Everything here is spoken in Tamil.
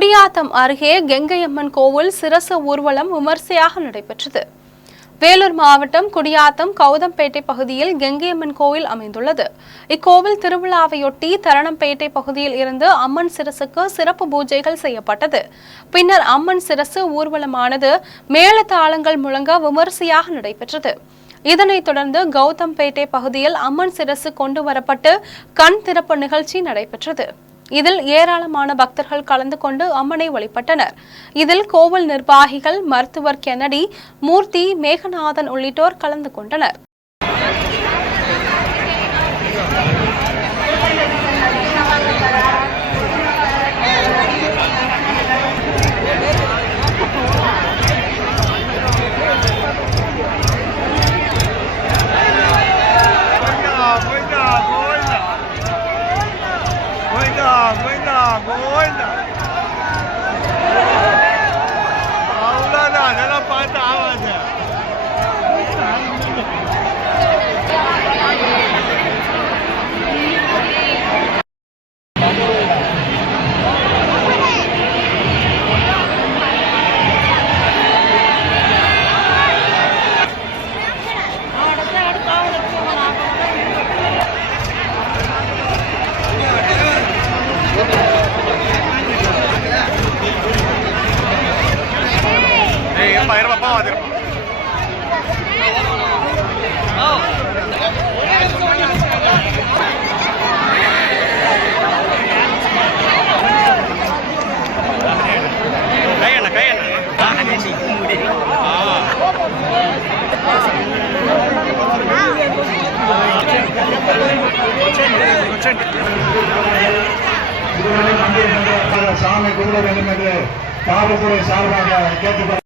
குடியாத்தம் அருகே கெங்கையம்மன் கோவில் சிரசு ஊர்வலம் விமர்சையாக நடைபெற்றது. வேலூர் மாவட்டம் குடியாத்தம் கௌதம்பேட்டை பகுதியில் கெங்கையம்மன் கோவில் அமைந்துள்ளது. இக்கோவில் திருவிழாவையொட்டி தரணம்பேட்டை பகுதியில் இருந்து அம்மன் சிரசுக்கு சிறப்பு பூஜைகள் செய்யப்பட்டது. பின்னர் அம்மன் சிரசு ஊர்வலமானது மேளதாளங்கள் முழங்க விமர்சையாக நடைபெற்றது. இதனைத் தொடர்ந்து கௌதம்பேட்டை பகுதியில் அம்மன் சிரசு கொண்டு வரப்பட்டு கண் திறப்பு நிகழ்ச்சி நடைபெற்றது. இதில் ஏராளமான பக்தர்கள் கலந்து கொண்டு அம்மனை வழிபட்டனர். இதில் கோவில் நிர்வாகிகள், மருத்துவர் கென்னடி, மூர்த்தி, மேகநாதன் உள்ளிட்டோர் கலந்து கொண்டனர். சாமி கும்பிட வேண்டும் என்று காவல்துறை சார்பாக கேட்டுக்கொள்ள